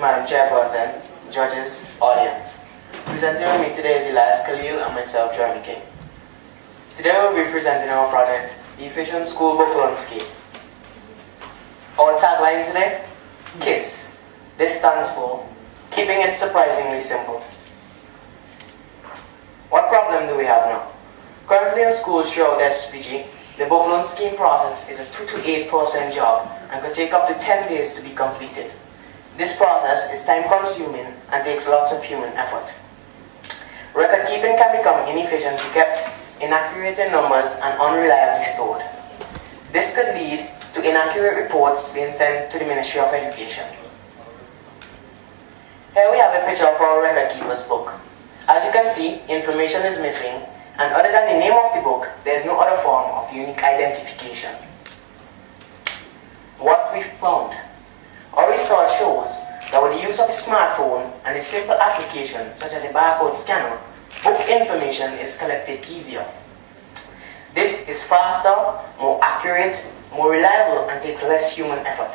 Madam Chairperson, judges, audience. Presenting with me today is Elias Khalil and myself, Jeremy King. Today we will be presenting our project, the Efficient School Book Loan Scheme. Our tagline today, KISS. This stands for Keeping It Surprisingly Simple. What problem do we have now? Currently in schools throughout SPG, the book loan scheme process is a 2 to 8% job and could take up to 10 days to be completed. This process is time consuming and takes lots of human effort. Record keeping can become inefficient if kept inaccurate in numbers and unreliably stored. This could lead to inaccurate reports being sent to the Ministry of Education. Here we have a picture of our record keeper's book. As you can see, information is missing, and other than the name of the book, there is no other form of unique identification. What we found. Our research shows that with the use of a smartphone and a simple application such as a barcode scanner, book information is collected easier. This is faster, more accurate, more reliable, and takes less human effort.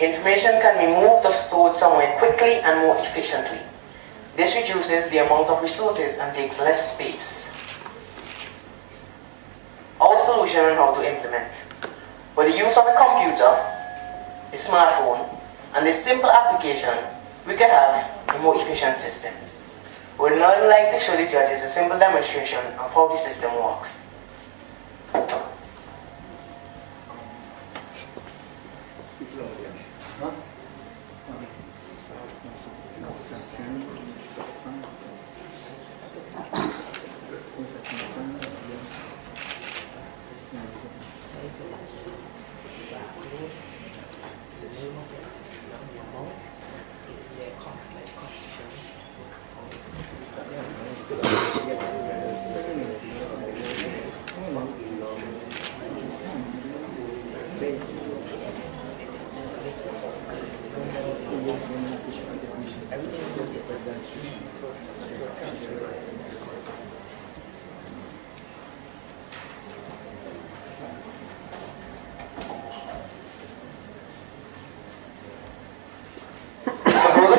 Information can be moved or stored somewhere quickly and more efficiently. This reduces the amount of resources and takes less space. Our solution on how to implement. With the use of a computer, a smartphone, and a simple application, we can have a more efficient system. We would now like to show the judges a simple demonstration of how the system works.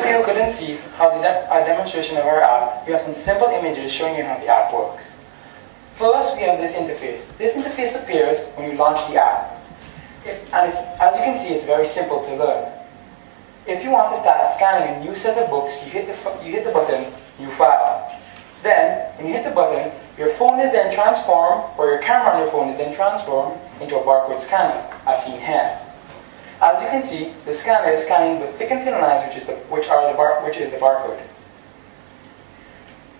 You couldn't see how our demonstration of our app, we have some simple images showing you how the app works. First, we have this interface. This interface appears when you launch the app. As you can see, it's very simple to learn. If you want to start scanning a new set of books, you hit the button, New File. Then, when you hit the button, your phone is then transformed, or your camera on your phone is then transformed into a barcode scanner, as seen here. As you can see, the scanner is scanning the thick and thin lines, which is the barcode.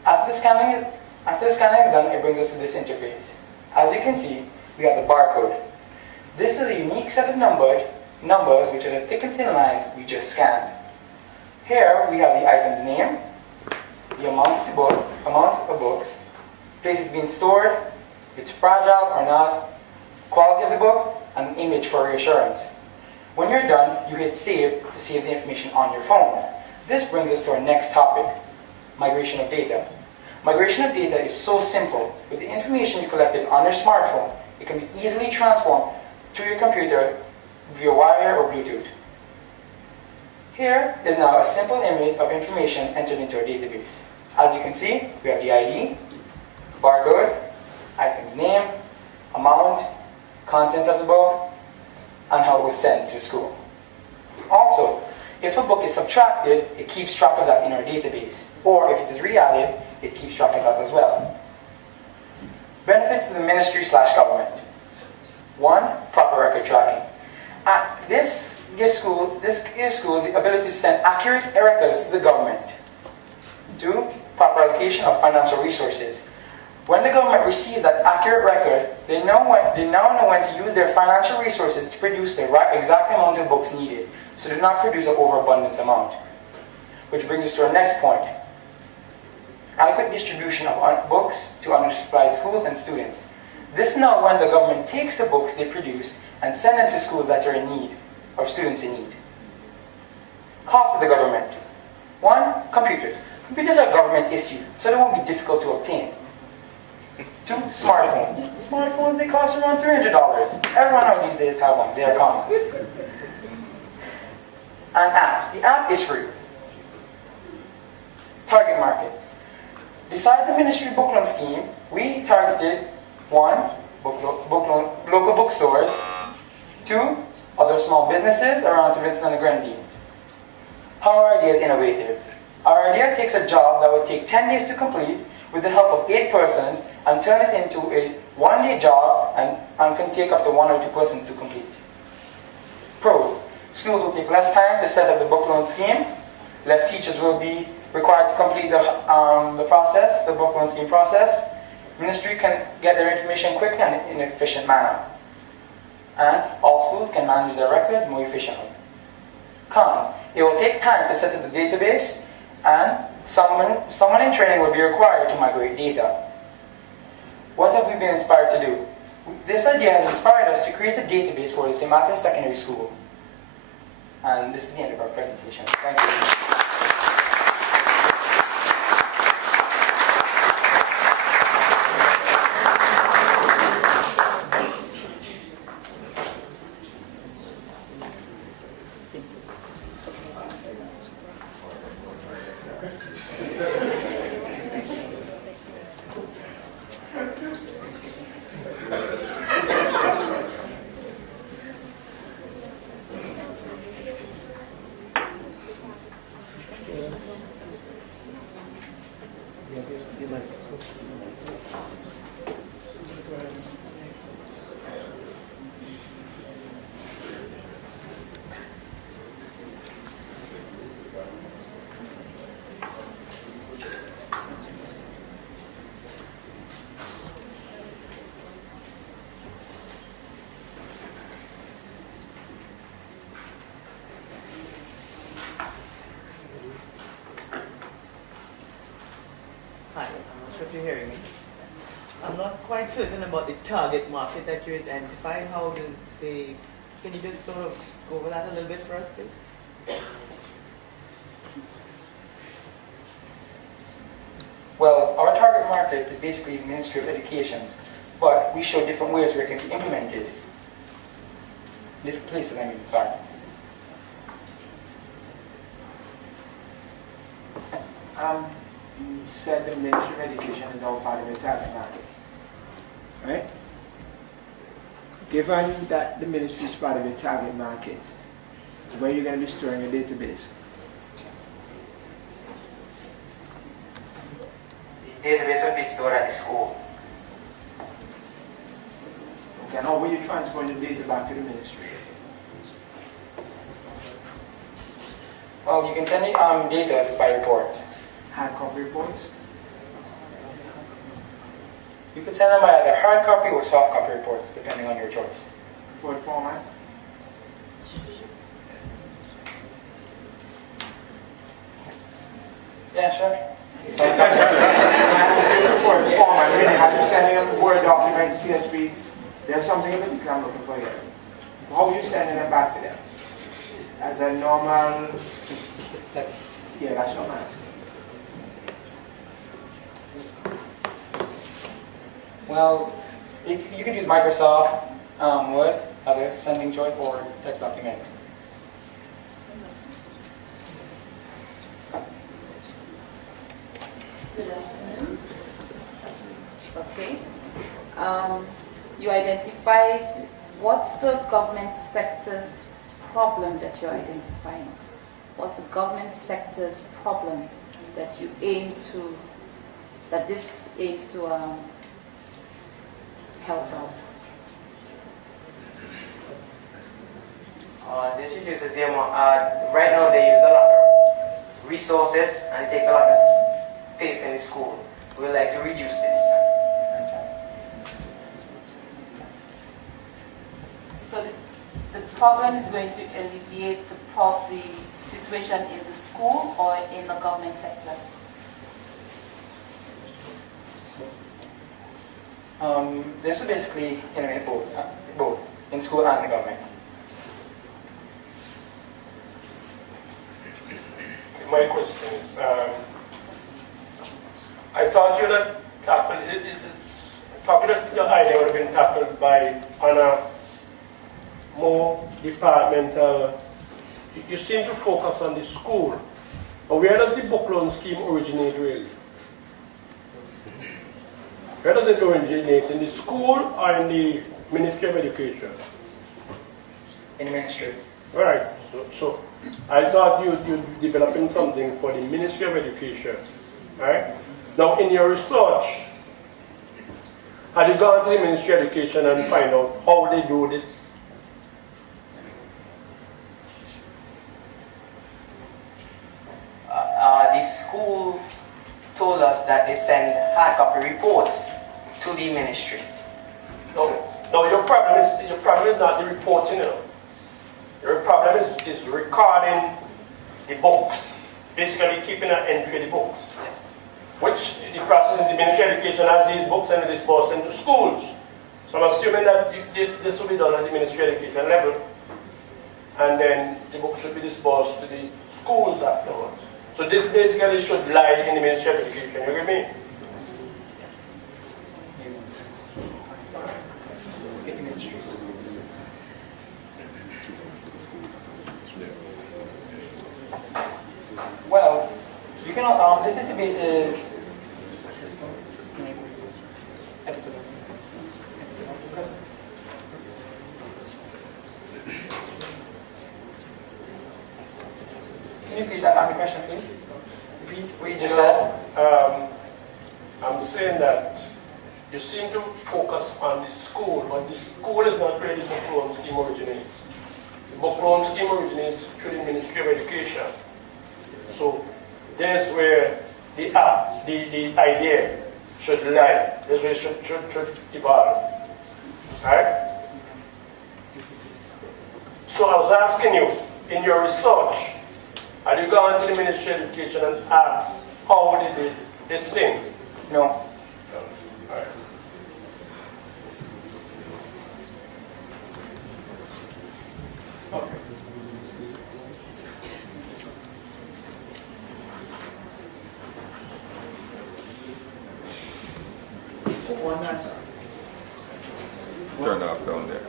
After the scanning is done, it brings us to this interface. As you can see, we have the barcode. This is a unique set of numbers, which are the thick and thin lines we just scanned. Here we have the item's name, the amount of books, place it's being stored, if it's fragile or not, quality of the book, and an image for reassurance. When you're done, you hit Save to save the information on your phone. This brings us to our next topic, migration of data. Migration of data is so simple. With the information you collected on your smartphone, it can be easily transformed to your computer via wire or Bluetooth. Here is now a simple image of information entered into our database. As you can see, we have the ID, barcode, item's name, amount, content of the book, and how it was sent to school. Also, if a book is subtracted, it keeps track of that in our database. Or if it is re-added, it keeps track of that as well. Benefits to the ministry/government. 1. Proper record tracking. This gives schools the ability to send accurate records to the government. 2. Proper allocation of financial resources. When the government receives that accurate record, they now know when to use their financial resources to produce the exact amount of books needed, so they do not produce an overabundance amount. Which brings us to our next point. Adequate distribution of books to undersupplied schools and students. This is now when the government takes the books they produce and send them to schools that are in need, or students in need. Cost of the government. 1. Computers. Computers are government issue, so they won't be difficult to obtain. 2. Smartphones. Smartphones, they cost around $300. Everyone out these days has one. They are common. and app. The app is free. Target market. Besides the ministry book loan scheme, we targeted 1, local bookstores, 2, other small businesses around St. Vincent and the Grenadines. How our idea is innovative. Our idea takes a job that would take 10 days to complete with the help of 8 persons and turn it into a 1-day job and can take up to 1 or 2 persons to complete. Pros. Schools will take less time to set up the book loan scheme. Less teachers will be required to complete the process, the book loan scheme process. Ministry can get their information quickly and in an efficient manner. And all schools can manage their record more efficiently. Cons. It will take time to set up the database, and someone in training will be required to migrate data. What have we been inspired to do? This idea has inspired us to create a database for the St. Martin's Secondary School. And this is the end of our presentation. Thank you. You're hearing me. I'm not quite certain about the target market that you identified. How do they, can you just sort of go over that a little bit for us, please? Well, our target market is basically the Ministry of Education, but we show different ways where it can be implemented. Different places, I mean, sorry. You said the Ministry of Education is now part of the target market, right? Given that the ministry is part of the target market, where are you going to be storing your database? The database will be stored at the school. Okay, and how will you transfer the data back to the ministry? Well, you can send me data by reports. Hard copy reports? You can send them by either hard copy or soft copy reports, depending on your choice. For the format? Yeah, sure. For the format, meaning have you sending them Word documents, CSV? There's something in particular I'm looking for here. How are you sending them back to them? As a normal... Yeah, that's what I'm asking. Well, you can use Microsoft Word, other sending choice, or text document. Good afternoon. Okay. You identified what's the government sector's problem that you're identifying? What's the government sector's problem that you aim to, that this aims to help out? This reduces the amount. Right now they use a lot of resources and it takes a lot of space in the school. We would like to reduce this. So the problem is going to alleviate the situation in the school or in the government sector? This will basically eliminate both in school and the government. My question is, I thought you would tackle it. I thought that the idea would have been tackled on a more departmental you seem to focus on the school. But where does the book loan scheme originate really? Where does it originate? In the school or in the Ministry of Education? In the ministry. Right. So I thought you'd be developing something for the Ministry of Education. Right? Now, in your research, have you gone to the Ministry of Education and find out how they do this? The school told us that they send hard copy reports to the ministry. No, your problem is not the reporting. Your problem is recording the books, basically keeping an entry of the books. Yes. Which the process in the Ministry of Education has these books and it is dispersed into schools. So I'm assuming that this will be done at the Ministry of Education level, and then the books should be dispersed to the schools afterwards. So this basically should lie in the Ministry of Education, you get me? Well, you can, this is the basis. Can you repeat that question, please? Repeat what you just said. I'm saying that you seem to focus on the school, but the school is not where the book loan scheme originates. The book loan scheme originates through the Ministry of Education. So there's where the idea should lie. That's where it should evolve. Alright? So I was asking you, in your research, have you gone to the Ministry of Education and asked how they did this thing? No. All right. Okay. One answer. Turn off down there.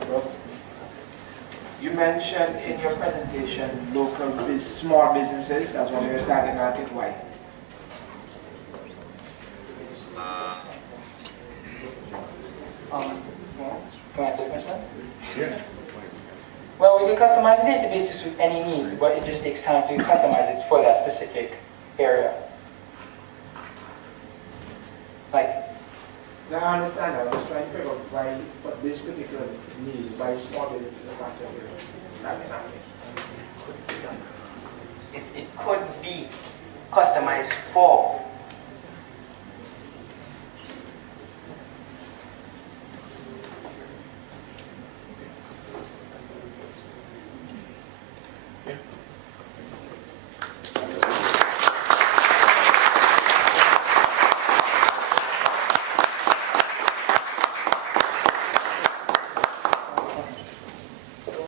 You mentioned in your presentation local small businesses as one of your target market. Why? Can I answer the question? Yeah. Well, we can customize the database to suit any needs, but it just takes time to customize it for that specific area. Like, Now I understand. I was just trying to figure out why, for this particular need, why small businesses are not target market. It could be customized for